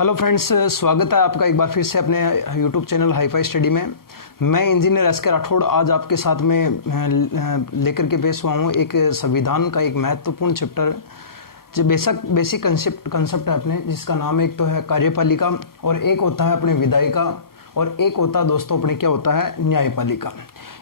Hello friends, स्वागत है आपका एक बार फिर से अपने यूट्यूब चैनल हाईफाई स्टडी में। मैं इंजीनियर एस.के. राठौड़ आज आपके साथ में लेकर के पेश हुआ हूँ एक संविधान का एक महत्वपूर्ण चैप्टर जो बेसिक कंसेप्ट है अपने, जिसका नाम एक तो है कार्यपालिका और एक होता है अपने विधायिका और एक होता है दोस्तों अपने क्या होता है न्यायपालिका।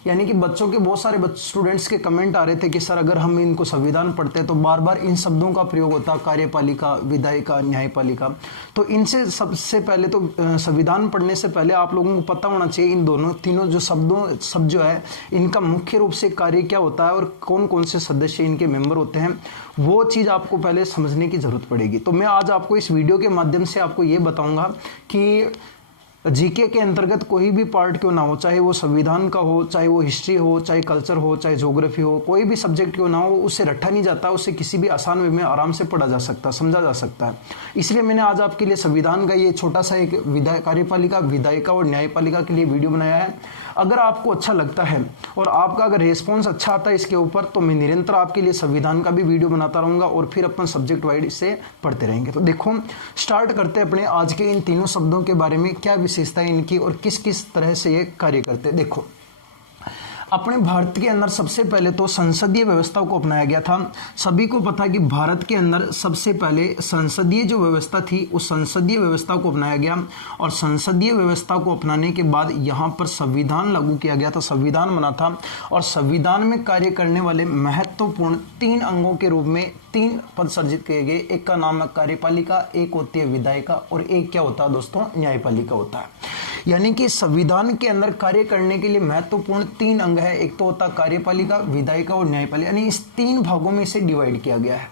यानी कि बच्चों के बहुत सारे स्टूडेंट्स के कमेंट आ रहे थे कि सर अगर हम इनको संविधान पढ़ते हैं तो बार बार इन शब्दों का प्रयोग होता है, कार्यपालिका, विधायिका, न्यायपालिका। तो इनसे सबसे पहले तो संविधान पढ़ने से पहले आप लोगों को पता होना चाहिए इन तीनों जो शब्द जो है इनका मुख्य रूप से कार्य क्या होता है और कौन कौन से सदस्य इनके मेंबर होते हैं, वो चीज़ आपको पहले समझने की जरूरत पड़ेगी। तो मैं आज आपको इस वीडियो के माध्यम से आपको ये बताऊंगा कि जीके के अंतर्गत कोई भी पार्ट क्यों ना हो, चाहे वो संविधान का हो, चाहे वो हिस्ट्री हो, चाहे कल्चर हो, चाहे ज्योग्राफी हो, कोई भी सब्जेक्ट क्यों ना हो, उससे रट्टा नहीं जाता, उससे किसी भी आसान वे में आराम से पढ़ा जा सकता, समझा जा सकता है। इसलिए मैंने आज आपके लिए संविधान का ये छोटा सा एक कार्यपालिका, विधायिका और न्यायपालिका के लिए वीडियो बनाया है। अगर आपको अच्छा लगता है और आपका अगर रिस्पॉन्स अच्छा आता है इसके ऊपर, तो मैं निरंतर आपके लिए संविधान का भी वीडियो बनाता रहूँगा और फिर अपन सब्जेक्ट वाइड इसे पढ़ते रहेंगे। तो देखो, स्टार्ट करते हैं अपने आज के इन तीनों शब्दों के बारे में, क्या विशेषता है इनकी और किस किस तरह से ये कार्य करते हैं। देखो, अपने भारत के अंदर सबसे पहले तो संसदीय व्यवस्था को अपनाया गया था। सभी को पता है कि भारत के अंदर सबसे पहले संसदीय जो व्यवस्था थी उस संसदीय व्यवस्था को अपनाया गया और संसदीय व्यवस्था को अपनाने के बाद यहाँ पर संविधान लागू किया गया था, संविधान बना था। और संविधान में कार्य करने वाले महत्वपूर्ण 3 अंगों के रूप में 3 पद सर्जित किए गए। एक का नाम है कार्यपालिका, एक होती है विधायिका और एक क्या होता है दोस्तों न्यायपालिका होता है। यानी कि संविधान के अंदर कार्य करने के लिए महत्वपूर्ण 3 अंग है, एक तो होता है कार्यपालिका, विधायिका और न्यायपालिका। यानी इस 3 भागों में इसे डिवाइड किया गया है।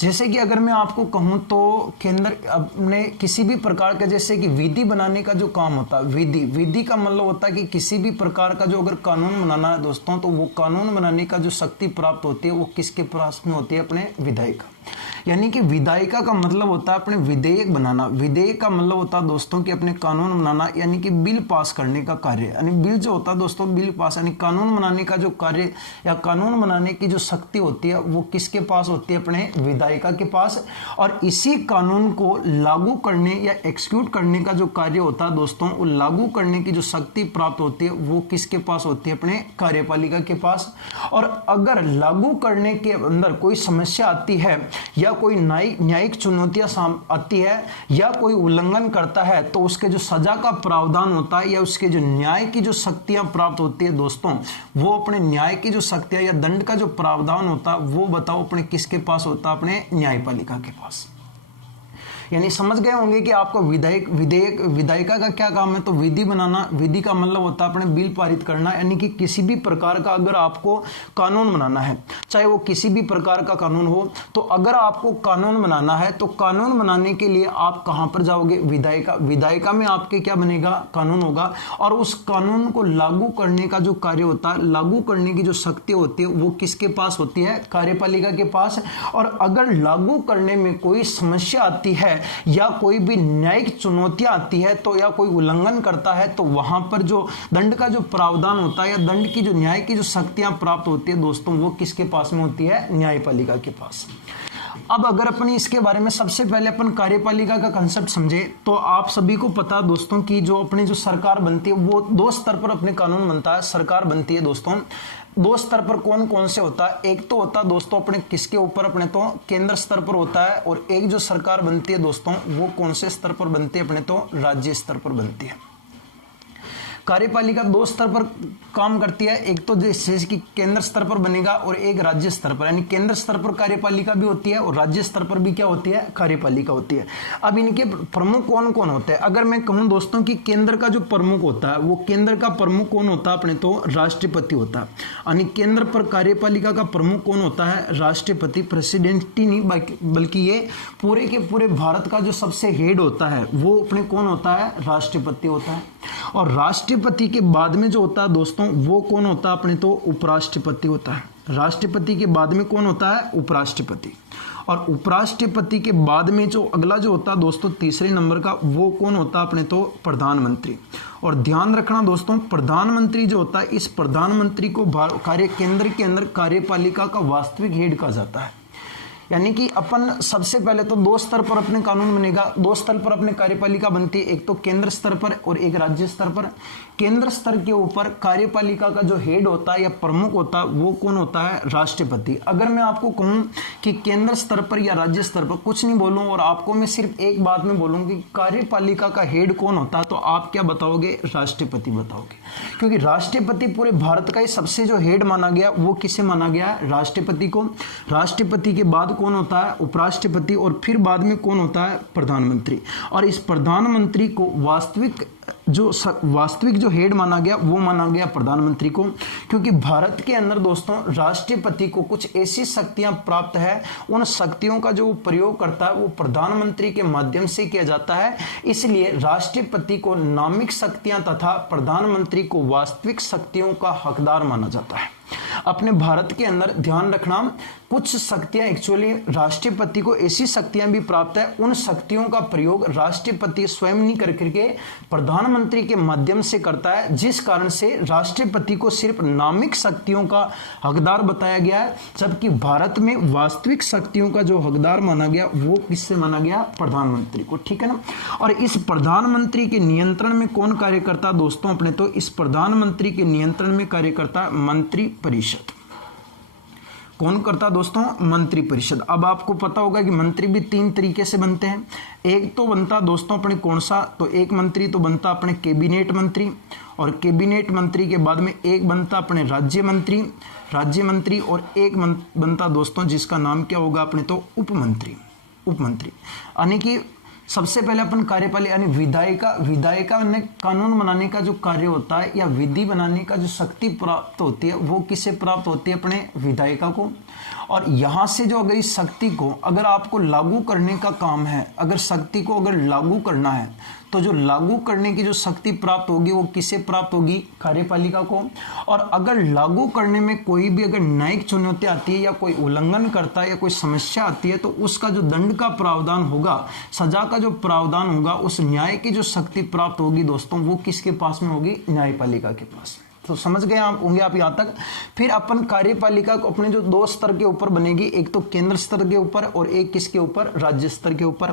जैसे कि अगर मैं आपको कहूं तो केंद्र अपने किसी भी प्रकार का, जैसे कि विधि बनाने का जो काम होता है, विधि का मतलब होता है कि किसी भी प्रकार का जो अगर कानून बनाना है दोस्तों, तो वो कानून बनाने का जो शक्ति प्राप्त होती है वो किसके पास में होती है, अपने विधायिका। यानी कि विधायिका का मतलब होता है अपने विधेयक बनाना, विधेयक का मतलब होता है दोस्तों कि अपने कानून बनाना, यानी कि बिल पास करने का कार्य। यानी बिल जो होता है दोस्तों, बिल पास यानी कानून बनाने का जो कार्य या कानून बनाने की जो शक्ति होती है वो किसके पास होती है, अपने विधायिका के पास। और इसी कानून को लागू करने या एक्सिक्यूट करने का जो कार्य होता है दोस्तों, वो लागू करने की जो शक्ति प्राप्त होती है वो किसके पास होती है, अपने कार्यपालिका के पास। और अगर लागू करने के अंदर कोई समस्या आती है या कोई न्यायिक चुनौतियां आती है या कोई उल्लंघन करता है, तो उसके जो सजा का प्रावधान होता है या उसके जो न्याय की जो शक्तियां प्राप्त होती है दोस्तों, वो अपने न्याय की जो शक्तियां या दंड का जो प्रावधान होता है वो बताओ अपने किसके पास होता है, अपने न्यायपालिका के पास। यानी समझ गए होंगे कि आपको विधायिका का क्या काम है। तो विधि बनाना, विधि का मतलब होता है अपने बिल पारित करना, यानी कि किसी भी प्रकार का अगर आपको कानून बनाना है, चाहे वो किसी भी प्रकार का कानून हो, तो अगर आपको कानून बनाना है तो कानून बनाने के लिए आप कहां पर जाओगे, विधायिका। विधायिका में आपके क्या बनेगा, कानून होगा। और उस कानून को लागू करने का जो कार्य होता है, लागू करने की जो शक्ति होती है वो किसके पास होती है, कार्यपालिका के पास। और अगर लागू करने में कोई समस्या आती है या कोई भी न्यायिक चुनौतियां आती है, तो या कोई उल्लंघन करता है, तो वहां पर जो दंड का जो प्रावधान होता है या दंड की जो न्याय की जो शक्तियां प्राप्त होती है दोस्तों, वो किसके पास में होती है, न्यायपालिका के पास। अब अगर अपन इसके बारे में सबसे पहले अपन कार्यपालिका का कंसेप्ट समझे, तो आप सभी को पता दोस्तों कि जो अपनी जो सरकार बनती है वो 2 स्तर पर अपने कानून बनता है, सरकार बनती है दोस्तों। 2 स्तर पर कौन कौन से होता है, एक तो होता है दोस्तों अपने किसके ऊपर, अपने तो केंद्र स्तर पर होता है। और एक जो सरकार बनती है दोस्तों वो कौन से स्तर पर बनती है, अपने तो राज्य स्तर पर बनती है। कार्यपालिका 2 स्तर पर काम करती है, एक तो जैसे कि केंद्र स्तर पर बनेगा और एक राज्य स्तर पर। यानी केंद्र स्तर पर कार्यपालिका भी होती है और राज्य स्तर पर भी क्या होती है, कार्यपालिका होती है। अब इनके प्रमुख कौन कौन होते हैं, अगर मैं कहूं दोस्तों कि केंद्र का जो प्रमुख होता है, वो केंद्र का प्रमुख कौन होता है, अपने तो राष्ट्रपति होता है। यानी केंद्र पर कार्यपालिका का प्रमुख कौन होता है, राष्ट्रपति। प्रेसिडेंट ही नहीं बल्कि ये पूरे के पूरे भारत का जो सबसे हेड होता है वो अपने कौन होता है, राष्ट्रपति होता है। और राष्ट्रपति के बाद में जो होता है दोस्तों वो कौन होता है, अपने तो उपराष्ट्रपति होता है। राष्ट्रपति के बाद में कौन होता है, उपराष्ट्रपति। और उपराष्ट्रपति के बाद में जो अगला जो होता है दोस्तों तीसरे नंबर का, वो कौन होता है, अपने तो प्रधानमंत्री। और ध्यान रखना दोस्तों, प्रधानमंत्री जो होता है, इस प्रधानमंत्री को केंद्र के अंदर कार्यपालिका का वास्तविक हेड कहा जाता है। यानी कि अपन सबसे पहले तो दो स्तर पर अपने कानून बनेगा, दो स्तर पर अपने कार्यपालिका बनती है, एक तो केंद्र स्तर पर और एक राज्य स्तर पर। केंद्र स्तर के ऊपर कार्यपालिका का जो हेड होता है या प्रमुख होता है वो कौन होता है? राष्ट्रपति। अगर मैं आपको कहूं कि केंद्र स्तर पर या राज्य स्तर पर कुछ नहीं बोलूं और आपको मैं सिर्फ एक बात में बोलूंगी कार्यपालिका का हेड कौन होता है, तो आप क्या बताओगे? राष्ट्रपति बताओगे, क्योंकि राष्ट्रपति पूरे भारत का ही सबसे जो हेड माना गया वो किसे माना गया? राष्ट्रपति को। राष्ट्रपति के बाद कौन होता है? उपराष्ट्रपति, और फिर बाद में कौन होता है? प्रधानमंत्री। और इस प्रधानमंत्री को वास्तविक जो हेड माना गया वो माना गया प्रधानमंत्री को, क्योंकि भारत के अंदर दोस्तों राष्ट्रपति को कुछ ऐसी शक्तियां प्राप्त है, उन शक्तियों का जो प्रयोग करता है वो प्रधानमंत्री के माध्यम से किया जाता है। इसलिए राष्ट्रपति को नामिक शक्तियां तथा प्रधानमंत्री को वास्तविक शक्तियों का हकदार माना जाता है। अपने भारत के अंदर ध्यान रखना, कुछ शक्तियां एक्चुअली राष्ट्रपति को ऐसी शक्तियां भी प्राप्त है, उन शक्तियों का प्रयोग राष्ट्रपति स्वयं नहीं करके प्रधानमंत्री के माध्यम से करता है, जिस कारण से राष्ट्रपति को सिर्फ नामिक शक्तियों का हकदार बताया गया है, जबकि भारत में वास्तविक शक्तियों का जो हकदार माना गया वो किससे माना गया? प्रधानमंत्री को। ठीक है ना। और इस प्रधानमंत्री के नियंत्रण में कौन कार्य करता है दोस्तों? अपने तो इस प्रधानमंत्री के नियंत्रण में कार्य करता है मंत्री परिषद। कौन करता दोस्तों? मंत्री परिषद। अब आपको पता होगा कि मंत्री भी तीन तरीके से बनते हैं। एक तो बनता दोस्तों अपने कौन सा? तो एक मंत्री तो बनता अपने कैबिनेट मंत्री, और कैबिनेट मंत्री के बाद में एक बनता अपने राज्य मंत्री, और एक बनता दोस्तों जिसका नाम क्या होगा? अपने तो उपमंत्री। यानी कि सबसे पहले अपन कार्यपालिका यानी विधायिका ने कानून बनाने का जो कार्य होता है या विधि बनाने का जो शक्ति प्राप्त होती है वो किसे प्राप्त होती है? अपने विधायिका को। और यहां से जो अगर इस शक्ति को अगर आपको लागू करने का काम है, अगर शक्ति को अगर लागू करना है, तो जो लागू करने की जो शक्ति प्राप्त होगी वो किसे प्राप्त होगी? कार्यपालिका को। और अगर लागू करने में कोई भी अगर न्यायिक चुनौती आती है या कोई उल्लंघन करता है या कोई समस्या आती है, तो उसका जो दंड का प्रावधान होगा, सजा का जो प्रावधान होगा, उस न्याय की जो शक्ति प्राप्त होगी दोस्तों वो किसके पास में होगी? न्यायपालिका के पास में। तो समझ गए आप होंगे आप यहां तक। फिर अपन कार्यपालिका को अपने जो दो स्तर के ऊपर बनेगी, एक तो केंद्र स्तर के ऊपर और एक किसके ऊपर? राज्य स्तर के ऊपर।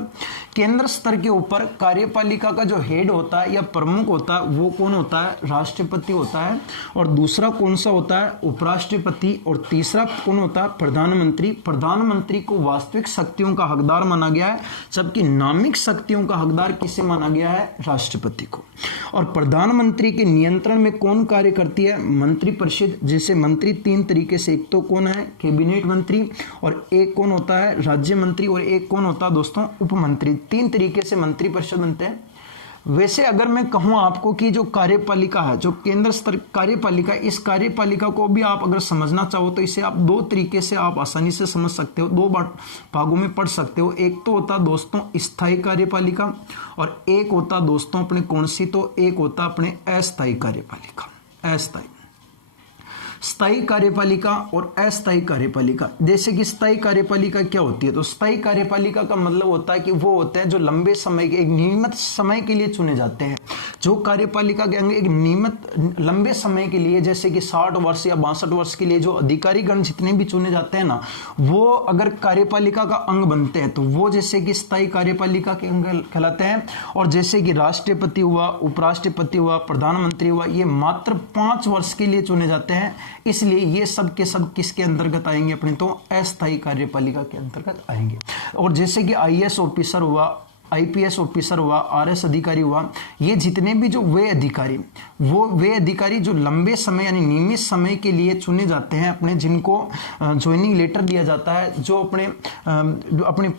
केंद्र स्तर के ऊपर कार्यपालिका का जो हेड होता है या प्रमुख होता है वो कौन होता है? राष्ट्रपति होता है। और दूसरा कौन सा होता है? उपराष्ट्रपति। और तीसरा कौन होता है? प्रधानमंत्री। प्रधानमंत्री को वास्तविक शक्तियों का हकदार माना गया है, जबकि नामिक शक्तियों का हकदार किसे माना गया है? राष्ट्रपति को। और प्रधानमंत्री के नियंत्रण में कौन कार्य करती है? मंत्री परिषद। जैसे मंत्री तीन तरीके से, एक तो कौन है? कैबिनेट मंत्री, और एक कौन होता है? राज्य मंत्री, और एक कौन होता है दोस्तों? उपमंत्री। तीन तरीके से मंत्री परिषद बनते हैं। वैसे अगर मैं कहूं आपको कि जो कार्यपालिका है, जो केंद्र स्तर कार्यपालिका, इस कार्यपालिका को भी आप अगर समझना चाहो तो इसे आप दो तरीके से आप आसानी से समझ सकते हो, दो भागों में पढ़ सकते हो। एक तो होता दोस्तों स्थायी कार्यपालिका, और एक होता दोस्तों अपने कौन सी? तो एक होता अपने अस्थायी कार्यपालिका। स्थायी कार्यपालिका और अस्थायी कार्यपालिका। जैसे कि स्थायी कार्यपालिका क्या होती है? तो स्थायी कार्यपालिका का मतलब होता है कि वो होते हैं जो लंबे समय के, एक नियमित समय के लिए चुने जाते हैं। जो कार्यपालिका के अंग एक नियमित लंबे समय के लिए, जैसे कि 60 वर्ष या 62 वर्ष के लिए जो अधिकारी गण जितने भी चुने जाते हैं ना, वो अगर कार्यपालिका का अंग बनते हैं तो वो जैसे कि स्थायी कार्यपालिका के अंग कहलाते हैं। और जैसे कि राष्ट्रपति हुआ, उपराष्ट्रपति हुआ, प्रधानमंत्री हुआ, ये मात्र 5 वर्ष के लिए चुने जाते हैं, इसलिए ये सब के सब किसके अंतर्गत आएंगे? अपने तो अस्थायी कार्यपालिका के अंतर्गत आएंगे। और जैसे कि आईएएस ऑफिसर हुआ, आईपीएस ऑफिसर हुआ, आरएस अधिकारी हुआ, ये जितने भी जो वे अधिकारी जो लंबे समय यानी नियमित समय के लिए चुने जाते हैं, अपने जिनको ज्वाइनिंग लेटर दिया जाता है, जो अपने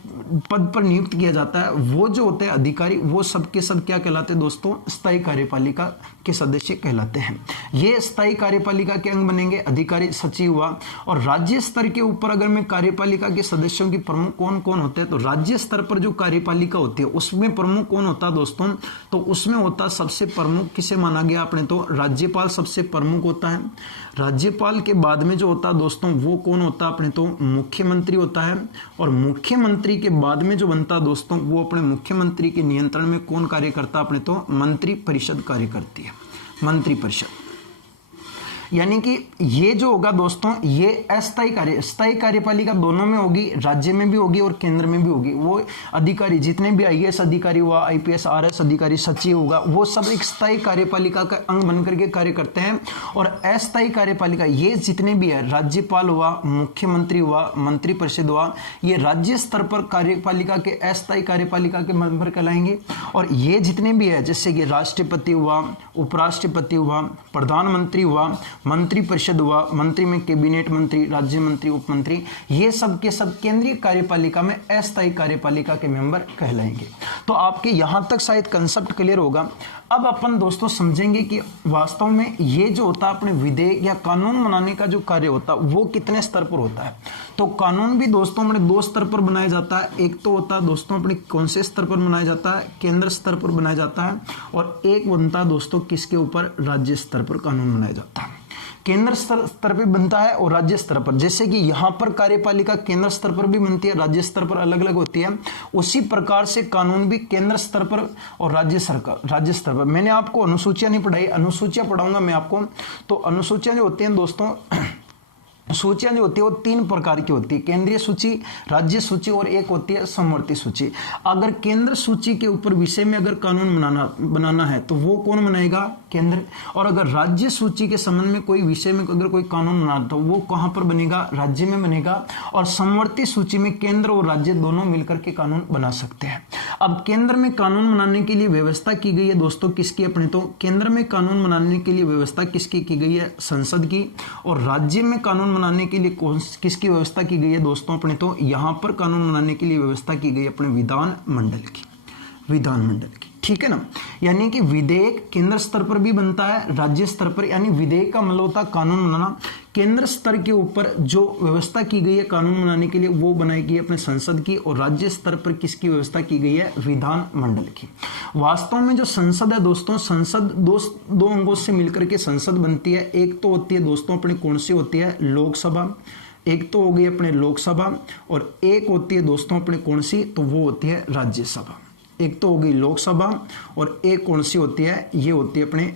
पद पर नियुक्त किया जाता है, वो जो होते हैं अधिकारी, वो सब के सब क्या कहलाते हैं दोस्तों? स्थायी कार्यपालिका के सदस्य कहलाते हैं। ये स्थायी कार्यपालिका के अंग बनेंगे। अधिकारी सचिव हुआ। और राज्य स्तर के ऊपर अगर मैं कार्यपालिका के सदस्यों की प्रमुख कौन कौन होते हैं, तो राज्य स्तर पर जो कार्यपालिका होती है उसमें प्रमुख कौन होता है दोस्तों? तो उसमें होता सबसे प्रमुख किसे माना गया अपने तो? राज्यपाल सबसे प्रमुख होता है। राज्यपाल के बाद में जो होता है दोस्तों वो कौन होता है अपने तो? मुख्यमंत्री होता है। और मुख्यमंत्री के बाद में जो बनता है दोस्तों वो अपने मुख्यमंत्री के नियंत्रण में कौन कार्य करता है अपने तो? मंत्री परिषद कार्य करती है। मंत्री परिषद। यानी कि ये जो होगा दोस्तों, ये स्थायी कार्यपालिका दोनों में होगी, राज्य में भी होगी और केंद्र में भी होगी। वो अधिकारी जितने भी आईएएस अधिकारी हुआ, आईपीएस आरएस अधिकारी, सचिव होगा, वो सब एक स्थायी कार्यपालिका का अंग बनकर के कार्य करते हैं। और अस्थायी कार्यपालिका ये जितने भी है, राज्यपाल हुआ, मुख्यमंत्री हुआ, मंत्रिपरिषद हुआ, ये राज्य स्तर पर कार्यपालिका के अस्थायी कार्यपालिका के मेंबर कहलाएंगे। और ये जितने भी है, जैसे कि राष्ट्रपति हुआ, उपराष्ट्रपति हुआ, प्रधानमंत्री हुआ, मंत्रिपरिषद हुआ, मंत्री में कैबिनेट मंत्री, राज्य मंत्री, उपमंत्री, ये सब के सब केंद्रीय कार्यपालिका में अस्थायी कार्यपालिका के मेंबर कहलाएंगे। तो आपके यहां तक शायद कंसेप्ट क्लियर होगा। अब अपन दोस्तों समझेंगे कि वास्तव में ये जो होता है अपने विधेयक या कानून बनाने का जो कार्य होता है वो कितने स्तर पर होता है। तो कानून भी दोस्तों अपने दो स्तर पर बनाया जाता है। एक तो होता है दोस्तों अपने कौन से स्तर पर बनाया जाता है, केंद्र स्तर पर बनाया जाता है, और एक बनता है दोस्तों किसके ऊपर, राज्य स्तर पर कानून बनाया जाता है। केंद्र स्तर पर बनता है और राज्य स्तर पर, जैसे कि यहां पर कार्यपालिका केंद्र स्तर पर भी बनती है, राज्य स्तर पर अलग अलग होती है, उसी प्रकार से कानून भी केंद्र स्तर पर और राज्य स्तर पर। मैंने आपको अनुसूचियां नहीं पढ़ाई, अनुसूचियां पढ़ाऊंगा मैं आपको। तो अनुसूचियां जो होती हैं दोस्तों, सूचियां जो होती है वो तीन प्रकार की होती है, केंद्रीय सूची, राज्य सूची और एक होती है समवर्ती सूची। अगर केंद्र सूची के ऊपर विषय में अगर कानून बनाना है तो वो कौन बनाएगा, केंद्र। और अगर राज्य सूची के संबंध में कोई विषय में अगर कोई कानून बनाना तो वो कहां पर बनेगा, राज्य में बनेगा। और समवर्ती सूची में केंद्र और राज्य दोनों मिलकर के कानून बना सकते हैं। अब केंद्र में कानून बनाने के लिए व्यवस्था की गई है दोस्तों किसकी, अपने तो केंद्र में कानून बनाने के लिए व्यवस्था किसकी की गई है, संसद की। और राज्य में कानून बनाने के लिए किसकी व्यवस्था की गई है दोस्तों, अपने तो यहां पर कानून बनाने के लिए व्यवस्था की गई है अपने विधानमंडल की। ठीक है ना। यानी कि विधेयक केंद्र स्तर पर भी बनता है, राज्य स्तर पर, यानी विधेयक का मतलब होता है कानून बनाना। केंद्र स्तर के ऊपर जो व्यवस्था की गई है कानून बनाने के लिए वो बनाई गई है अपने संसद की, और राज्य स्तर पर किसकी व्यवस्था की गई है, विधानमंडल की। वास्तव में जो संसद है दोस्तों, संसद दो अंगों से मिलकर के संसद बनती है। एक तो होती है दोस्तों अपनी कौन सी होती है, लोकसभा, एक तो हो गई अपने लोकसभा, और एक होती है दोस्तों अपने कौन सी, तो वो होती है राज्यसभा। एक तो हो गई लोकसभा और एक कौन सी होती है, ये होती है अपने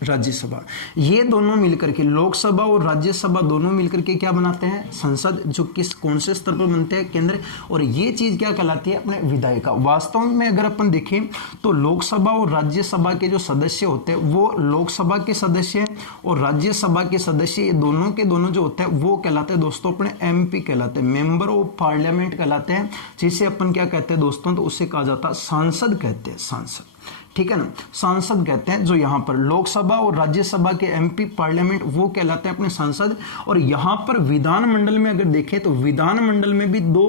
राज्यसभा। ये दोनों मिलकर के, लोकसभा और राज्यसभा दोनों मिलकर के क्या बनाते हैं, संसद, जो कौन से स्तर पर बनते हैं, केंद्र। और ये चीज क्या कहलाती है, अपने विधायिका। वास्तव में अगर अपन देखें तो लोकसभा और राज्यसभा के जो सदस्य होते हैं वो लोकसभा के सदस्य और राज्यसभा के सदस्य, ये दोनों के दोनों जो होते हैं वो कहलाते हैं दोस्तों अपने MP कहलाते हैं, मेंबर ऑफ पार्लियामेंट कहलाते हैं। जिसे अपन क्या कहते हैं दोस्तों, तो उससे कहा जाता है सांसद कहते हैं, सांसद। ठीक है ना, सांसद कहते हैं। जो यहाँ पर लोकसभा और राज्यसभा के MP पार्लियामेंट वो कहलाते हैं अपने सांसद। और यहाँ पर विधानमंडल में अगर देखें तो विधानमंडल में भी दो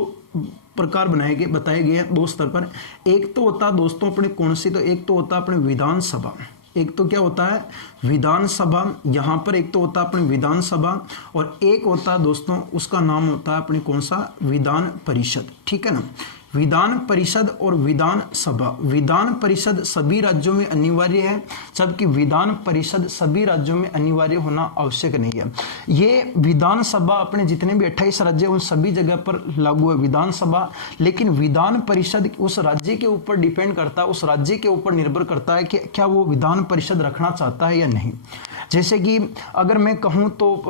प्रकार बताए गए हैं, दो स्तर पर। एक तो होता है दोस्तों अपने कौन सी, तो एक तो होता है अपने विधानसभा, एक तो क्या होता है विधानसभा, यहां पर एक तो होता है अपने विधानसभा, और एक होता है दोस्तों उसका नाम होता है अपने कौन सा, विधान परिषद। ठीक है ना, विधान परिषद और विधानसभा। विधान परिषद सभी राज्यों में अनिवार्य है, जबकि विधान परिषद सभी राज्यों में अनिवार्य होना आवश्यक नहीं है। ये विधानसभा अपने जितने भी 28 राज्य उन सभी जगह पर लागू है विधानसभा, लेकिन विधान परिषद उस राज्य के ऊपर डिपेंड करता है, उस राज्य के ऊपर निर्भर करता है कि क्या वो विधान परिषद रखना चाहता है या नहीं। जैसे कि अगर मैं कहूं तो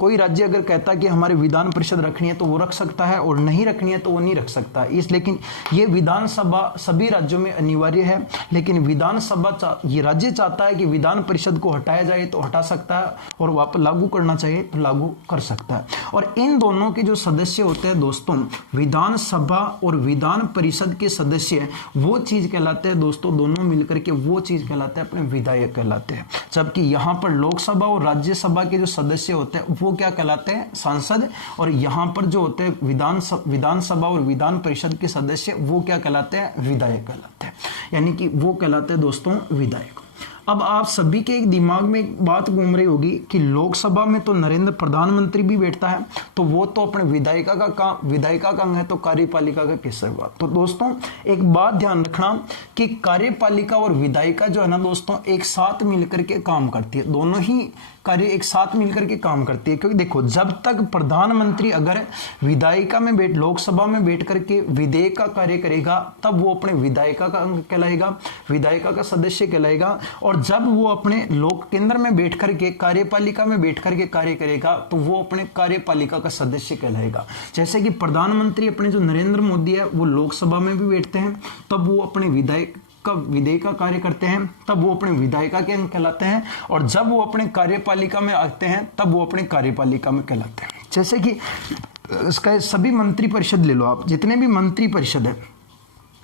कोई राज्य अगर कहता है कि हमारे विधान परिषद रखनी है तो वो रख सकता है, और नहीं रखनी है तो वो नहीं रख सकता है। लेकिन ये विधानसभा सभी राज्यों में अनिवार्य है, लेकिन विधानसभा ये राज्य चाहता है कि विधान परिषद को हटाया जाए तो हटा सकता है, और वापस लागू करना चाहिए तो लागू कर सकता है। और इन दोनों के जो सदस्य होते हैं दोस्तों, विधानसभा और विधान परिषद के सदस्य, वो चीज कहलाते हैं दोस्तों, दोनों मिलकर के वो चीज कहलाते हैं अपने विधायक कहलाते हैं। जबकि यहाँ पर लोकसभा और राज्यसभा के जो सदस्य होते हैं वो क्या कहलाते हैं, सांसद। और यहाँ पर जो होते हैं विधानसभा और विधान परिषद के सदस्य वो क्या कहलाते हैं, विधायक कहलाते हैं। यानी कि वो कहलाते हैं दोस्तों विधायक। अब आप सभी के एक दिमाग में एक बात घूम रही होगी कि लोकसभा में तो नरेंद्र प्रधानमंत्री भी बैठता है, तो वो तो अपने विधायिका का अंग है, तो कार्यपालिका का कैसे हुआ। तो दोस्तों एक बात ध्यान रखना कि कार्यपालिका और विधायिका जो है ना दोस्तों, एक साथ मिलकर के काम करती है, दोनों ही कार्य एक साथ मिलकर के काम करती है। क्योंकि देखो, जब तक प्रधानमंत्री अगर विधायिका में लोकसभा में बैठ करके विधेयक का कार्य करेगा, तब वो अपने विधायिका का अंग कहलाएगा, विधायिका का सदस्य कहलाएगा। और और जब वो अपने लोक केंद्र में बैठ करके कार्यपालिका में बैठ करके कार्य करेगा तो वो अपने कार्यपालिका का सदस्य कहलाएगा। जैसे कि प्रधानमंत्री अपने जो नरेंद्र मोदी है वो लोकसभा में भी बैठते हैं, तब वो अपने विधेयक का कार्य करते हैं, तब वो अपने विधायिका के अंग कहलाते हैं, और जब वो अपने कार्यपालिका में आते हैं तब वो अपने कार्यपालिका में कहलाते हैं। जैसे कि इसका सभी मंत्री परिषद ले लो आप, जितने भी मंत्री परिषद है,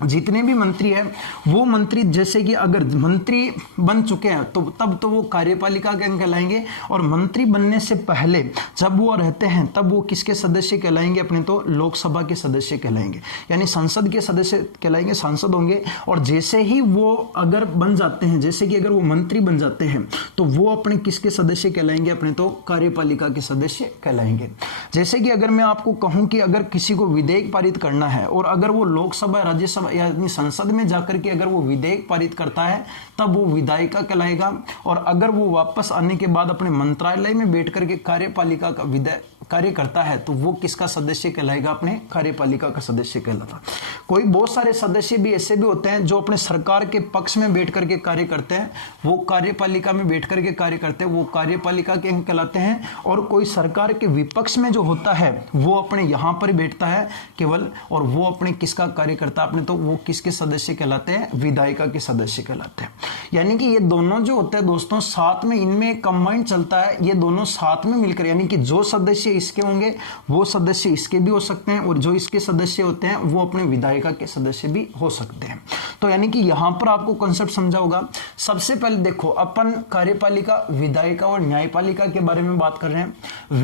जितने भी मंत्री हैं वो मंत्री जैसे कि अगर मंत्री बन चुके हैं तो तब तो वो कार्यपालिका के अंग कहलाएंगे, और मंत्री बनने से पहले जब वो रहते हैं तब वो किसके सदस्य कहलाएंगे, अपने तो लोकसभा के सदस्य कहलाएंगे, यानी संसद के सदस्य कहलाएंगे, सांसद होंगे। और जैसे ही वो अगर बन जाते हैं, जैसे कि अगर वो मंत्री बन जाते हैं तो वो अपने किसके सदस्य कहलाएंगे, अपने तो कार्यपालिका के सदस्य कहलाएंगे। जैसे कि अगर मैं आपको कहूं कि अगर किसी को विधेयक पारित करना है और अगर वो लोकसभा राज्यसभा यानी संसद में जाकर के अगर वो विधेयक पारित करता है तब वो विधायिका कहलाएगा, और अगर वो वापस आने के बाद अपने मंत्रालय में बैठ करके कार्यपालिका का कार्य करता है तो वो किसका सदस्य कहलाएगा, अपने कार्यपालिका का सदस्य कहलाता। कोई बहुत सारे सदस्य भी ऐसे भी होते हैं जो अपने सरकार के पक्ष में बैठ करके कार्य करते हैं, वो कार्यपालिका में बैठ करके कार्य करते हैं, वो कार्यपालिका के अंग कहलाते हैं। और कोई सरकार के विपक्ष में जो होता है वो अपने यहाँ पर बैठता है केवल, और वो अपने किसका कार्य करता है, अपने तो वो किसके सदस्य कहलाते हैं, विधायिका के सदस्य कहलाते हैं। यानी कि ये दोनों जो होते हैं दोस्तों साथ में, इनमें कंबाइंड चलता है, ये दोनों साथ में मिलकर, यानी कि जो सदस्य इसके होंगे वो सदस्य इसके भी हो सकते हैं, और जो इसके सदस्य होते हैं वो अपने विधायिका के सदस्य भी हो सकते हैं। तो यानी कि यहां पर आपको कॉन्सेप्ट समझा होगा। सबसे पहले देखो, अपन कार्यपालिका, विधायिका और न्यायपालिका के बारे में बात कर रहे हैं।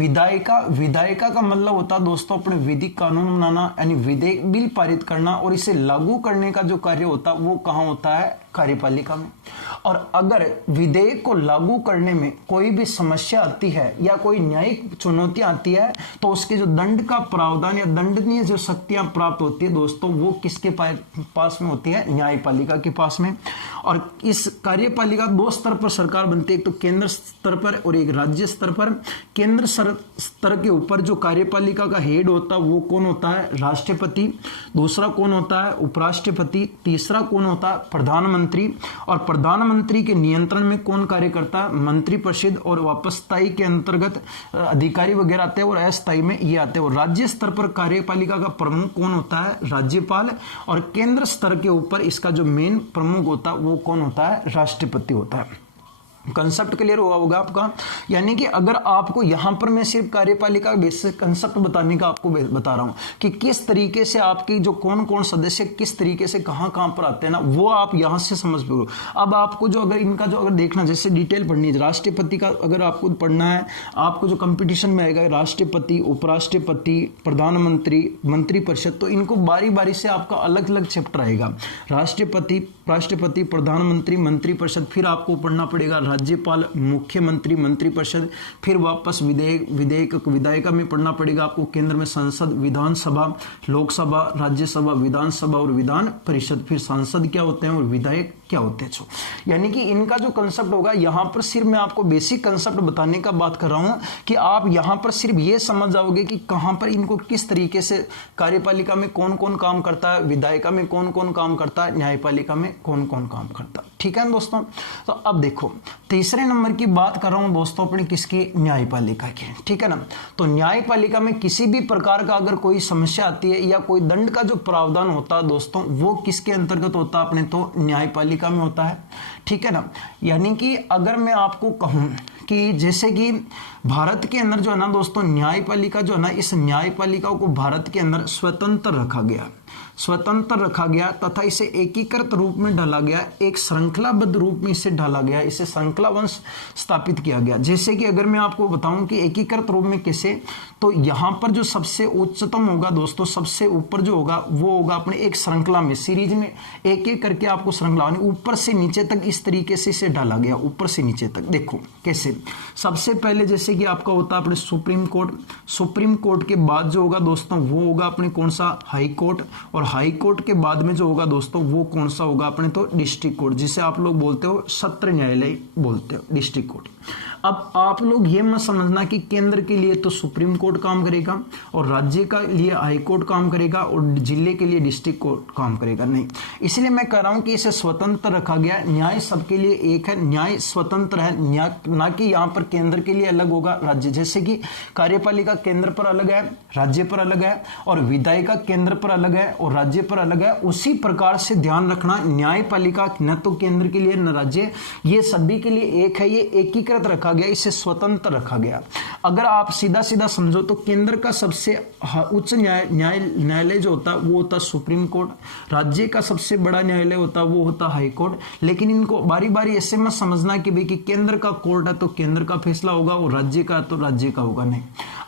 विधायिका का मतलब होता है दोस्तों अपने विधिक कानून बनाना, यानी विधेयक बिल पारित करना, और इसे लागू करने का जो कार्य होता है वो कहां होता है, कार्यपालिका में। और अगर विधेयक को लागू करने में कोई भी समस्या आती है या कोई न्यायिक चुनौती आती है तो उसके जो दंड का प्रावधान या दंडनीय जो शक्तियां प्राप्त होती है दोस्तों वो किसके पास में होती है, न्यायपालिका के पास में। और इस कार्यपालिका दो स्तर पर सरकार बनती है, एक तो केंद्र स्तर पर और एक राज्य स्तर पर। केंद्र स्तर के ऊपर जो कार्यपालिका का हेड होता है वो कौन होता है, राष्ट्रपति। दूसरा कौन होता है, उपराष्ट्रपति। तीसरा कौन होता है, प्रधानमंत्री। और प्रधानमंत्री के नियंत्रण में कौन कार्य करता है, मंत्रिपरिषद। और वापस स्थायी के अंतर्गत अधिकारी वगैरह आते हैं और अस्थायी में ये आते हैं। और राज्य स्तर पर कार्यपालिका का प्रमुख कौन होता है, राज्यपाल। और केंद्र स्तर के ऊपर इसका जो मेन प्रमुख होता है वो कौन होता है, राष्ट्रपति होता है। कंसेप्ट क्लियर हुआ होगा आपका। यानी कि अगर आपको यहां पर मैं सिर्फ कार्यपालिका बेसिक कंसेप्ट बताने का आपको बता रहा हूं कि किस तरीके से आपकी जो कौन कौन सदस्य किस तरीके से कहां कहां पर आते हैं ना, वो आप यहां से समझ पाओ। अब आपको जो अगर इनका जो अगर देखना, जैसे डिटेल पढ़नी है, राष्ट्रपति का अगर आपको पढ़ना है, आपको जो कंपटीशन में आएगा राष्ट्रपति, उपराष्ट्रपति, प्रधानमंत्री, मंत्रिपरिषद, तो इनको बारी बारी से आपका अलग अलग चैप्टर आएगा। राष्ट्रपति, प्रधानमंत्री, मंत्रिपरिषद, फिर आपको पढ़ना पड़ेगा राज्यपाल, मुख्यमंत्री, मंत्रिपरिषद, फिर वापस विधायिका में पढ़ना पड़ेगा आपको केंद्र में संसद, विधानसभा, लोकसभा, राज्यसभा, विधानसभा और विधान परिषद, फिर सांसद क्या होते हैं और विधायक क्या होते हैं। यानी कि इनका जो कंसेप्ट होगा, यहां पर सिर्फ मैं आपको बेसिक कंसेप्ट बताने का बात कर रहा हूं कि आप यहां पर सिर्फ ये समझ जाओगे कि कहां पर इनको किस तरीके से कार्यपालिका में कौन कौन काम करता है, विधायिका में कौन कौन काम करता है, न्यायपालिका में कौन कौन काम करता है। ठीक है ना दोस्तों। तो अब देखो तीसरे नंबर की बात कर रहा हूं दोस्तों अपनी किसकी, न्यायपालिका की। ठीक है ना। तो न्यायपालिका में किसी भी प्रकार का अगर कोई समस्या आती है या कोई दंड का जो प्रावधान होता है दोस्तों वो किसके अंतर्गत होता है, अपने तो न्यायपालिका में होता है। ठीक है ना। यानी कि अगर मैं आपको कहूं कि जैसे कि भारत के अंदर जो है ना दोस्तों न्यायपालिका जो है ना, इस न्यायपालिका को भारत के अंदर स्वतंत्र रखा गया तथा इसे एकीकृत रूप में ढाला गया, एक श्रृंखलाबद्ध रूप में इसे ढाला गया, इसे श्रृंखलावंश स्थापित किया गया। जैसे कि अगर मैं आपको बताऊं कि एकीकृत रूप में कैसे, तो यहां पर जो सबसे उच्चतम होगा दोस्तों, सबसे ऊपर जो होगा वो होगा अपने एक श्रृंखला में, सीरीज में एक एक करके आपको श्रृंखला ऊपर से नीचे तक इस तरीके से इसे ढाला गया, ऊपर से नीचे तक। देखो कैसे, सबसे पहले जैसे कि आपका होता है अपने सुप्रीम कोर्ट के बाद जो होगा दोस्तों वो होगा अपने कौन सा, हाई कोर्ट। और हाई कोर्ट के बाद में जो होगा दोस्तों वो कौन सा होगा, अपने तो डिस्ट्रिक्ट कोर्ट, जिसे आप लोग बोलते हो सत्र न्यायालय बोलते हो, डिस्ट्रिक्ट कोर्ट। अब आप लोग ये मत समझना कि केंद्र के लिए तो सुप्रीम कोर्ट काम करेगा और राज्य का लिए हाई कोर्ट काम करेगा और जिले के लिए डिस्ट्रिक्ट कोर्ट काम करेगा, नहीं। इसलिए मैं कह रहा हूं कि इसे स्वतंत्र रखा गया। न्याय सबके लिए एक है, न्याय स्वतंत्र है, न्याय ना कि यहां पर केंद्र के लिए अलग होगा, राज्य। जैसे कि कार्यपालिका केंद्र पर अलग है, राज्य पर अलग है, और विधायिका केंद्र पर अलग है और राज्य पर अलग है, उसी प्रकार से ध्यान रखना न्यायपालिका न तो केंद्र के लिए न राज्य, ये सभी के लिए एक है। ये एकीकृत रखा गया, इसे स्वतंत्र रखा गया। अगर आप सीधा सीधा समझो तो केंद्र का सबसे उच्च न्यायालय जो होता है वो होता सुप्रीम कोर्ट, राज्य का सबसे बड़ा न्यायालय होता वो होता हाई कोर्ट। लेकिन इनको बारी बारी ऐसे मत समझना कि भाई कि केंद्र का कोर्ट है तो केंद्र का फैसला होगा और राज्य का तो राज्य का होगा, नहीं।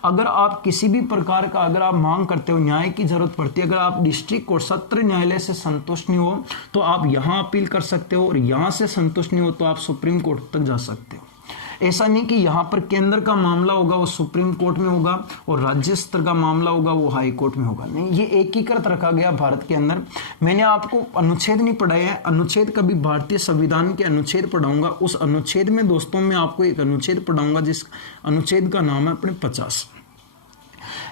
अगर आप किसी भी प्रकार का अगर आप मांग करते हो, न्याय की जरूरत पड़ती है, अगर आप डिस्ट्रिक्ट कोर्ट सत्र न्यायालय से संतुष्ट नहीं हो तो आप यहां अपील कर सकते हो, और यहां से संतुष्ट नहीं हो तो आप सुप्रीम कोर्ट तक जा सकते हो। ऐसा नहीं कि यहां पर केंद्र का मामला होगा वो सुप्रीम कोर्ट में होगा और राज्य स्तर का मामला होगा वो हाई कोर्ट में होगा, नहीं। ये एकीकृत रखा गया भारत के अंदर। मैंने आपको अनुच्छेद नहीं पढ़ाया है, अनुच्छेद कभी भारतीय संविधान के अनुच्छेद पढ़ाऊंगा। उस अनुच्छेद में दोस्तों मैं आपको एक अनुच्छेद पढ़ाऊंगा जिस अनुच्छेद का नाम है अपने 50।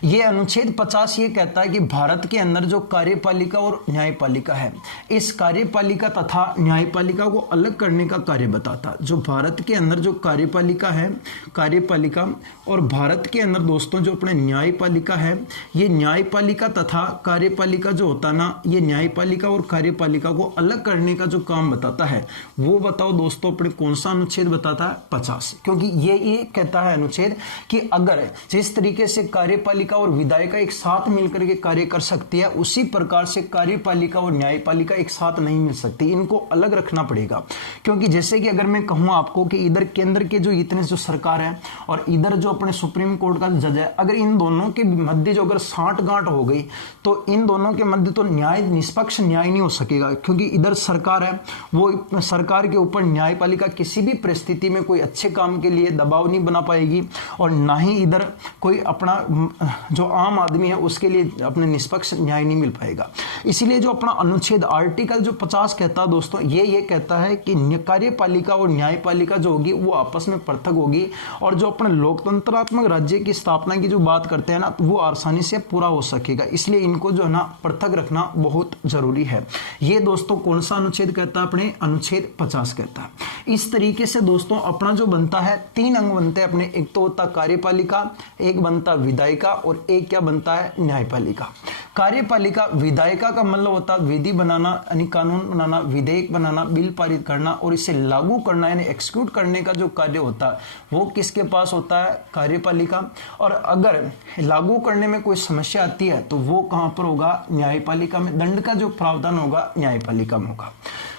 ये अनुच्छेद 50 ये कहता है कि भारत के अंदर जो कार्यपालिका और न्यायपालिका है, इस कार्यपालिका तथा न्यायपालिका को अलग करने का कार्य बताता है। जो भारत के अंदर जो कार्यपालिका है, कार्यपालिका, और भारत के अंदर दोस्तों जो अपने न्यायपालिका है, ये न्यायपालिका तथा कार्यपालिका जो होता ना, ये न्यायपालिका और कार्यपालिका को अलग करने का जो काम बताता है वो बताओ दोस्तों अपने कौन सा अनुच्छेद बताता है? 50। क्योंकि ये कहता है अनुच्छेद कि अगर जिस तरीके से कार्यपालिका और विधायिका एक साथ मिलकर के कार्य कर सकती है, उसी प्रकार से कार्यपालिका और न्यायपालिका एक साथ नहीं मिल सकती, इनको अलग रखना पड़ेगा। क्योंकि जैसे कि अगर मैं कहूं आपको कि इधर केंद्र के जो इतने जो सरकार है और इधर जो अपने सुप्रीम कोर्ट का जज है, अगर इन दोनों के मध्य जो अगर साठ गांठ हो गई तो इन दोनों के मध्य तो न्याय निष्पक्ष न्याय नहीं हो सकेगा। क्योंकि इधर सरकार है, वो सरकार के ऊपर न्यायपालिका किसी भी परिस्थिति में कोई अच्छे काम के लिए दबाव नहीं बना पाएगी, और ना ही इधर कोई अपना जो आम आदमी है उसके लिए अपने निष्पक्ष न्याय नहीं मिल पाएगा। इसीलिए जो अपना अनुच्छेद आर्टिकल जो 50 कहता है दोस्तों, ये कहता है कि कार्यपालिका और न्यायपालिका जो होगी वो आपस में पृथक होगी, और जो अपने लोकतंत्रात्मक राज्य की स्थापना की जो बात करते हैं ना, वो आसानी से पूरा हो सकेगा। इसलिए इनको जो है ना पृथक रखना बहुत जरूरी है। ये दोस्तों कौन सा अनुच्छेद कहता है? अपने अनुच्छेद 50 कहता है। इस तरीके से दोस्तों अपना जो बनता है 3 अंग बनते हैं अपने, एक तो होता कार्यपालिका, एक बनता विधायिका और एक क्या बनता है? न्यायपालिका। कार्यपालिका विधायिका का मतलब होता है विधि बनाना, यानी कानून बनाना, विधेयक बनाना, बिल पारित करना और इसे लागू करना यानी एक्सिक्यूट करने का जो कार्य होता है वो किसके पास होता है? कार्यपालिका। और अगर लागू करने में कोई समस्या आती है तो वो कहां पर होगा? न्यायपालिका में। दंड का जो प्रावधान होगा न्यायपालिका में होगा।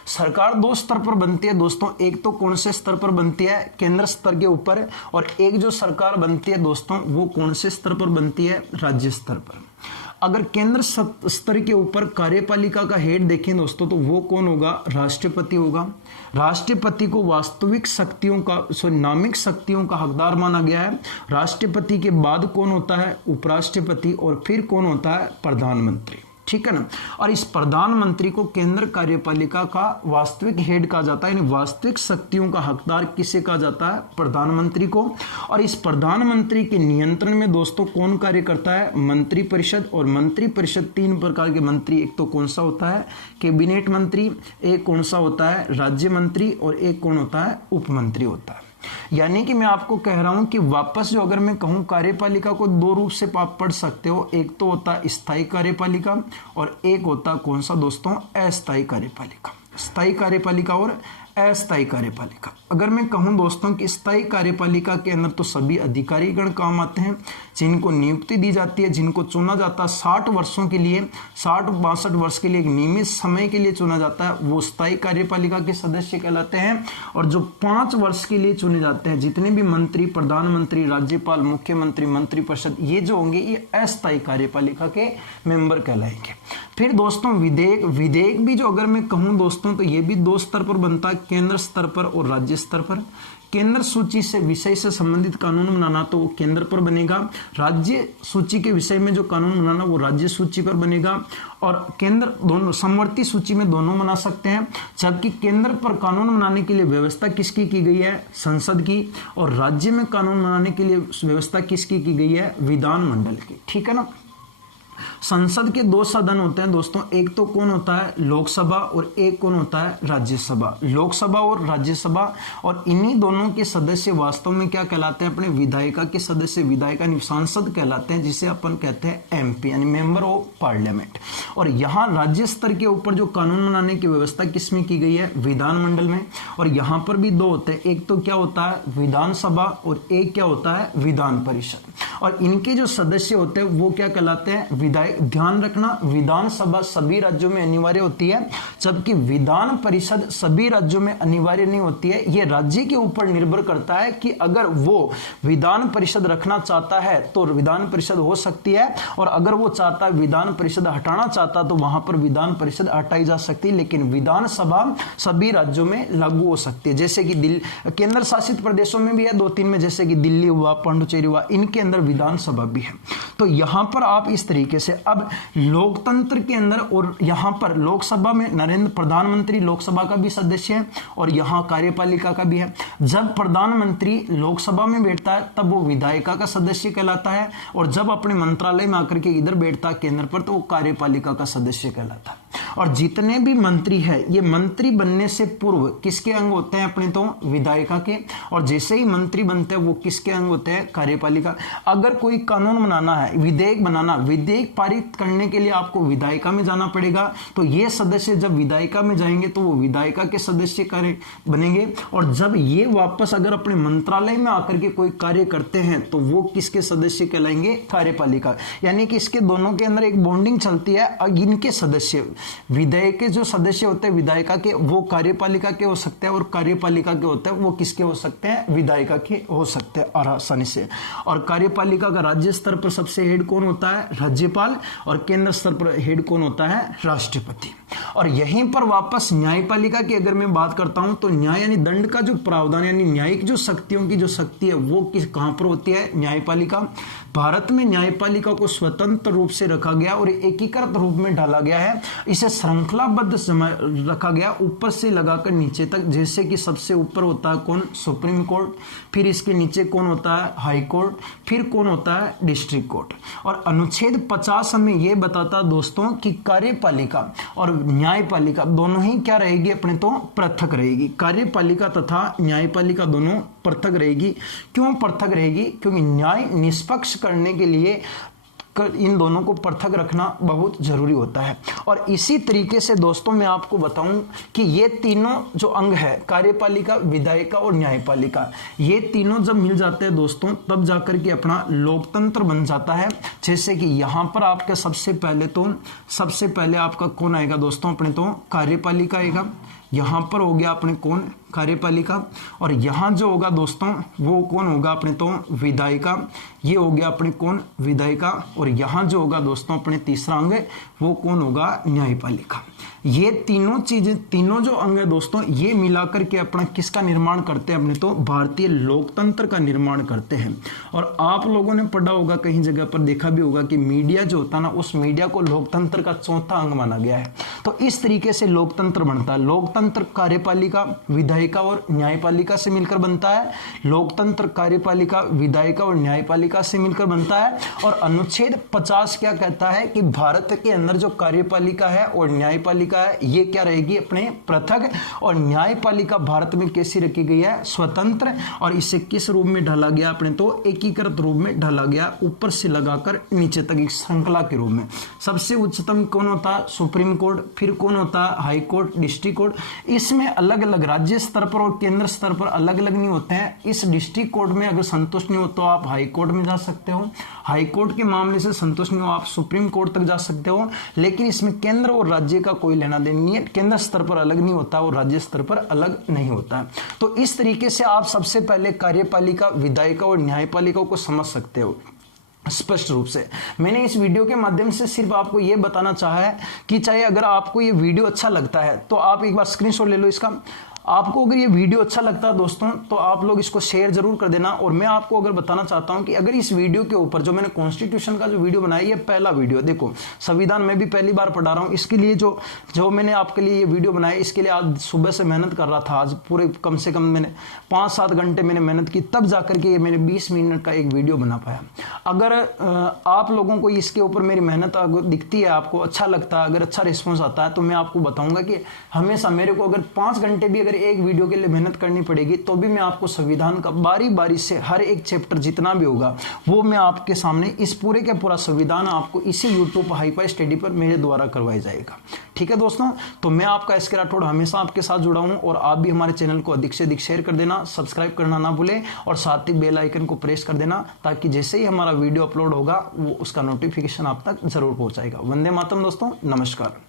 सरकार 2 स्तर पर बनती है दोस्तों, एक तो कौन से स्तर पर बनती है? केंद्र स्तर के ऊपर, और एक जो सरकार बनती है दोस्तों वो कौन से स्तर पर बनती है? राज्य स्तर पर। अगर केंद्र स्तर के ऊपर कार्यपालिका का हेड देखें दोस्तों तो वो कौन होगा? राष्ट्रपति होगा। राष्ट्रपति को वास्तविक शक्तियों का नामिक शक्तियों का हकदार माना गया है। राष्ट्रपति के बाद कौन होता है? उपराष्ट्रपति, और फिर कौन होता है? प्रधानमंत्री। ठीक है ना। और इस प्रधानमंत्री को केंद्र कार्यपालिका का वास्तविक हेड कहा जाता है, यानी वास्तविक शक्तियों का हकदार किसे कहा जाता है? प्रधानमंत्री को। और इस प्रधानमंत्री के नियंत्रण में दोस्तों कौन कार्य करता है? मंत्रिपरिषद। और मंत्रिपरिषद 3 प्रकार के मंत्री, एक तो कौन सा होता है? कैबिनेट मंत्री, एक कौन सा होता है? राज्य मंत्री, और एक कौन होता है? उपमंत्री होता है। यानी कि मैं आपको कह रहा हूं कि वापस जो अगर मैं कहूं कार्यपालिका को 2 रूप से आप पढ़ सकते हो, एक तो होता है स्थायी कार्यपालिका और एक होता है कौन सा दोस्तों? अस्थायी कार्यपालिका। स्थायी कार्यपालिका और अस्थायी कार्यपालिका। अगर मैं कहूं दोस्तों कि स्थायी कार्यपालिका के अंदर तो सभी अधिकारीगण काम आते हैं, जिनको नियुक्ति दी जाती है, जिनको चुना जाता है 60 वर्षों के लिए, 60-62 वर्ष के लिए एक नियमित समय के लिए चुना जाता है, वो स्थायी कार्यपालिका के सदस्य कहलाते हैं। और जो 5 वर्ष के लिए चुने जाते हैं, जितने भी मंत्री, प्रधानमंत्री, राज्यपाल, मुख्यमंत्री, मंत्रिपरिषद, ये जो होंगे ये अस्थायी कार्यपालिका के मेंबर कहलाएंगे। फिर दोस्तों विधेयक भी जो अगर मैं कहूं दोस्तों तो ये भी 2 स्तर पर बनता है, केंद्र स्तर पर और राज्य स्तर पर। केंद्र सूची से विषय से संबंधित कानून बनाना तो वो केंद्र पर बनेगा, राज्य सूची के विषय में जो कानून बनाना वो राज्य सूची पर बनेगा। और केंद्र दोनों समवर्ती सूची में दोनों बना सकते हैं, जबकि केंद्र पर कानून बनाने के लिए व्यवस्था किसकी की गई है, संसद की, और राज्य में कानून बनाने के लिए व्यवस्था किसकी की गई है, विधानमंडल की। ठीक है ना। संसद के दो सदन होते हैं दोस्तों, एक तो कौन होता है, लोकसभा, और एक कौन होता है, राज्यसभा। लोकसभा और राज्यसभा, और इन्हीं दोनों के सदस्य वास्तव में क्या कहलाते हैं, अपने विधायिका के सदस्य, विधायिका यानी सांसद कहलाते हैं, जिसे अपन कहते हैं एमपी यानी मेंबर ऑफ पार्लियामेंट। और यहाँ राज्य स्तर के ऊपर जो कानून बनाने की व्यवस्था किसमें की गई है, विधानमंडल में। और यहाँ पर भी दो होते हैं, एक तो क्या होता है विधानसभा, और एक क्या होता है विधान परिषद। और इनके जो सदस्य होते हैं वो क्या कहलाते हैं, विधायक। ध्यान रखना, विधानसभा सभी राज्यों में अनिवार्य होती है, जबकि विधान परिषद सभी राज्यों में अनिवार्य नहीं होती है। यह राज्य के ऊपर निर्भर करता है कि अगर वो विधान परिषद रखना चाहता है तो विधान परिषद हो सकती है, और अगर वो चाहता है विधान परिषद हटाना चाहता तो वहां पर विधान परिषद हटाई जा सकती है। लेकिन विधानसभा सभी राज्यों में लागू हो सकती है, जैसे कि दिल्ली, केंद्र शासित प्रदेशों में भी है 2-3 में, जैसे कि दिल्ली हुआ, पांडुचेरी हुआ, इनके अंदर विधानसभा भी है। तो यहां पर आप इस तरीके से, अब लोकतंत्र के अंदर, और यहां पर लोकसभा में नरेंद्र प्रधानमंत्री लोकसभा का भी सदस्य है और यहां कार्यपालिका का भी है। जब प्रधानमंत्री लोकसभा में बैठता है तब वो विधायिका का सदस्य कहलाता है, और जब अपने मंत्रालय में आकर के इधर बैठता है केंद्र पर तो वो कार्यपालिका का सदस्य कहलाता है। और जितने भी मंत्री है ये मंत्री बनने से पूर्व किसके अंग होते हैं, अपने तो विधायिका के, और जैसे ही मंत्री बनते हैं वो किसके अंग होते हैं, कार्यपालिका। अगर कोई कानून बनाना है, विधेयक बनाना, विधेयक पारित करने के लिए आपको विधायिका में जाना पड़ेगा, तो ये सदस्य जब विधायिका में जाएंगे तो वो विधायिका के सदस्य बनेंगे, और जब ये वापस अगर अपने मंत्रालय में आकर के कोई कार्य करते हैं तो वो किसके सदस्य कहलाएंगे, कार्यपालिका। यानी कि इसके दोनों के अंदर एक बॉन्डिंग चलती है। इनके सदस्य, विधायक के जो सदस्य होते हैं विधायिका के, वो कार्यपालिका के हो सकते हैं, और कार्यपालिका के होते हैं वो किसके हो सकते हैं, विधायिका के हो सकते हैं आसानी से। और कार्यपालिका का राज्य स्तर पर सबसे हेड कौन होता है, राज्यपाल, और केंद्र स्तर पर हेड कौन होता है, राष्ट्रपति। और यहीं पर वापस न्यायपालिका की अगर मैं बात करता हूं तो न्याय यानी दंड का जो प्रावधान यानी न्यायिक जो शक्तियों की जो शक्ति है वो कहां पर होती है, न्यायपालिका। भारत में न्यायपालिका को स्वतंत्र रूप से रखा गया और एकीकृत रूप में डाला गया है। इसे श्रृंखलाबद्ध रखा गया ऊपर से लगाकर नीचे तक, जैसे कि सबसे ऊपर होता है कौन, सुप्रीम कोर्ट, फिर इसके नीचे कौन होता है, हाई कोर्ट, फिर कौन होता है, डिस्ट्रिक्ट कोर्ट। और अनुच्छेद 50 हमें यह बताता दोस्तों कि कार्यपालिका और न्यायपालिका दोनों ही क्या रहेगी, अपने तो पृथक रहेगी। कार्यपालिका तथा न्यायपालिका दोनों पृथक रहेगी। क्यों पृथक रहेगी, क्योंकि न्याय निष्पक्ष करने के लिए इन दोनों को पृथक रखना बहुत जरूरी होता है। और इसी तरीके से दोस्तों मैं आपको बताऊं कि ये तीनों जो अंग है, कार्यपालिका, विधायिका और न्यायपालिका, ये तीनों जब मिल जाते हैं दोस्तों तब जाकर के अपना लोकतंत्र बन जाता है। जैसे कि यहां पर आपका सबसे पहले आपका कौन आएगा दोस्तों, अपने तो कार्यपालिका आएगा। यहां पर हो गया अपने कौन, कार्यपालिका, और यहां जो होगा दोस्तों वो कौन होगा, अपने तो विधायिका। ये हो गया अपने कौन, विधायिका। और यहां जो होगा दोस्तों अपने तीसरा अंग वो कौन होगा, न्यायपालिका। ये तीनों चीजें, तीनों जो अंग है दोस्तों, ये मिलाकर के अपना किसका निर्माण करते हैं, अपने तो भारतीय लोकतंत्र का निर्माण करते हैं। और आप लोगों ने पढ़ा होगा, कहीं जगह पर देखा भी होगा कि मीडिया जो होता है ना, उस मीडिया को लोकतंत्र का चौथा अंग माना गया है। तो इस तरीके से लोकतंत्र बनता है। लोकतंत्र कार्यपालिका, विधायिका और न्यायपालिका से मिलकर बनता है। लोकतंत्र कार्यपालिका, विधायिका और न्यायपालिका से मिलकर बनता है। और अनुच्छेद 50 क्या कहता है कि भारत के अंदर जो कार्यपालिका है और न्यायपालिका है ये क्या रहेगी, अपने पृथक। और न्यायपालिका भारत में कैसी रखी गई है, स्वतंत्र। और इसे किस रूप में ढाला गया, अपने तो एकीकृत रूप में ढाला गया, ऊपर से लगाकर नीचे तक एक श्रृंखला के रूप में। सबसे उच्चतम कौन होता है, सुप्रीम कोर्ट, फिर कौन होता है, हाई कोर्ट, डिस्ट्रिक्ट कोर्ट। इसमें अलग अलग राज्य स्तर पर और केंद्र स्तर पर अलग अलग नहीं होते हैं। इस डिस्ट्रिक्ट कोर्ट में अगर संतुष्ट नहीं हो तो आप हाई कोर्ट में जा सकते हो, हाई कोर्ट के मामले से संतुष्ट नहीं हो आप सुप्रीम कोर्ट तक जा सकते हो। लेकिन इसमें केंद्र और राज्य का कोई लेना देना नहीं है, केंद्र स्तर पर अलग नहीं होता और राज्य स्तर पर अलग नहीं होता। तो इस तरीके से आप सबसे पहले कार्यपालिका, विधायिका और न्यायपालिका को समझ सकते हो स्पष्ट रूप से। मैंने इस वीडियो के माध्यम से सिर्फ आपको यह बताना चाहा है कि चाहे अगर आपको ये वीडियो अच्छा लगता है तो आप एक बार स्क्रीनशॉट ले लो इसका। आपको अगर ये वीडियो अच्छा लगता है दोस्तों तो आप लोग इसको शेयर जरूर कर देना। और मैं आपको अगर बताना चाहता हूं कि अगर इस वीडियो के ऊपर जो मैंने कॉन्स्टिट्यूशन का जो वीडियो बनाया, ये पहला वीडियो, देखो संविधान मैं भी पहली बार पढ़ा रहा हूं, इसके लिए जो मैंने आपके लिए ये वीडियो बनाया, इसके लिए आज सुबह से मेहनत कर रहा था। आज पूरे कम से कम मैंने 5-7 घंटे मैंने मेहनत की, तब जाकर के ये मैंने 20 मिनट का एक वीडियो बना पाया। अगर आप लोगों को इसके ऊपर मेरी मेहनत दिखती है, आपको अच्छा लगता है, अगर अच्छा रिस्पॉन्स आता है, तो मैं आपको बताऊंगा कि हमेशा मेरे को अगर 5 घंटे भी अगर एक वीडियो के लिए मेहनत करनी पड़ेगी, तो भी मैं आपको संविधान का बारी बारी से हर एक चैप्टर जितना भी होगा वो मैं आपके सामने, इस पूरे का पूरा संविधान आपको इसी यूट्यूब हाईफाई स्टडी पर मेरे द्वारा करवाया जाएगा। ठीक है दोस्तों, तो मैं आपका एसके राठौड़ हमेशा आपके साथ जुड़ा हूं, और आप भी हमारे चैनल को अधिक से अधिक शेयर कर देना, सब्सक्राइब करना ना भूलें, और साथ ही बेल आइकन को प्रेस कर देना, ताकि जैसे ही हमारा वीडियो अपलोड होगा वो उसका नोटिफिकेशन आप तक जरूर पहुंचाएगा। वंदे मातरम दोस्तों, नमस्कार।